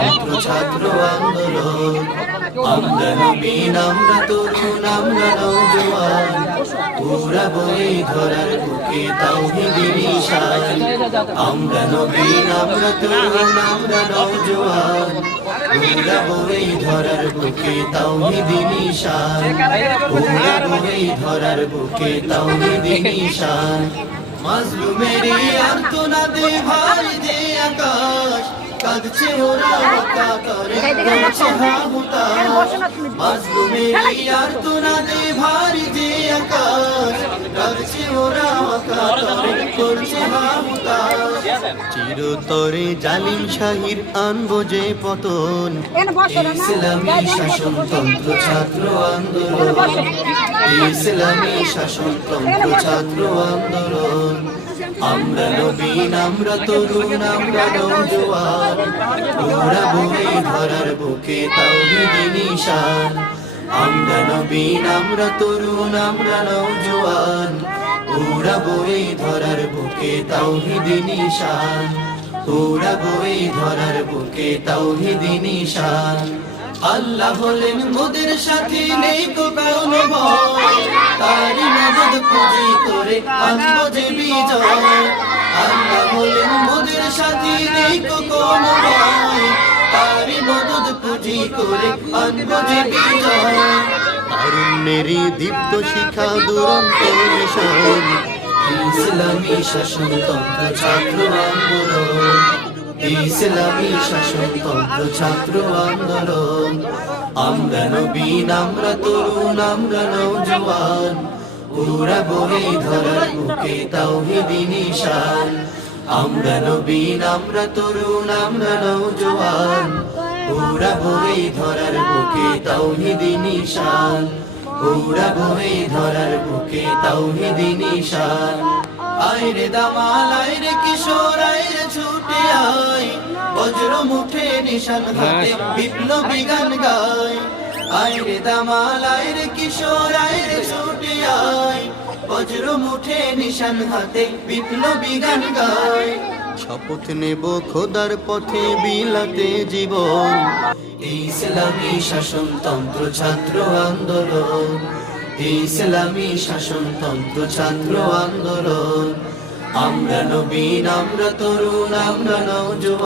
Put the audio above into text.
শাসনতন্ত্র ছাত্র আন্দোলন, আমরা নবীন আমরা তরুণ আমরা নওজোয়ান, উড়াবো এই ধরার বুকে তাওহীদি নিশান। আমরা নবীন আমরা তরুণ আমরা নওজোয়ান, উড়াবো এই ধরার বুকে তাওহীদি নিশান, উড়াবো এই ধরার বুকে তাওহীদি নিশান। মাজলুমেরি আর্তনাদে ভারী যে আকাশ, কাঁদছে ওরা কাতরে করছে হাহুতাশ। মাজলুমেরি আর্তনাদে ভারী যে আকাশ, কাঁদছে ওরা কাতরে করছে হাহুতাশ। চিরতরে জালিম শাহির আনবো যে পতন, ইসলামী শাসনতন্ত্র ছাত্র আন্দোলন, ইসলামী শাসনতন্ত্র ছাত্র আন্দোলন। আমরা নবীন আমরা তরুণ আমরা নওজোয়ান, উড়াবো এই ধরার বুকে তাওহীদি নিশান। আমরা নবীন আমরা তরুণ আমরা নওজোয়ান, উড়াবো এই ধরার বুকে তাওহীদি নিশান, উড়াবো এই ধরার বুকে তাওহীদি নিশান। আল্লাহ হলেন মোদের সাথী নেই তো কোনো ভয়, তারই মদদ পুঁজি করে আনবো যে বিজয়। আল্লাহ হলেন মোদের সাথী নেই তো কোনো ভয়, তারই মদদ পুঁজি করে আনবো যে বিজয়। তারুণ্যেরই দীপ্ত শিখা দুরন্ত মিশন, ইসলামী শাসনতন্ত্র ছাত্র আন্দোলন, ইসলামী শাসনতন্ত্র ছাত্র আন্দোলন। আমরা নবীন আমরা তরুণ আমরা নওজোয়ান, উড়াবো এই ধরার বুকে তাওহীদি নিশান। আমরা নবীন আমরা তরুণ আমরা নওজোয়ান, উড়াবো এই ধরার বুকে তাওহীদি নিশান, উড়াবো এই ধরার বুকে তাওহীদি নিশান। আইরে দামাল আইরে কিশোর আইরে ছুটে আয়, বজ্র মুঠে নিশান হাতে বিপ্লবী গান গায়। আইরে দামাল আইরে কিশোর আইরে ছুটে আয়, বজ্র মুঠে নিশান হাতে বিপ্লবী গান গায়। শপথ নেব খোদার পথে বিলাতে জীবন, ইসলামী শাসনতন্ত্র ছাত্র আন্দোলন, ইসলামী শাসনতন্ত্র ছাত্র আন্দোলন। আমরা নবীন আমরা তরুণ আমরা নওজোয়ান।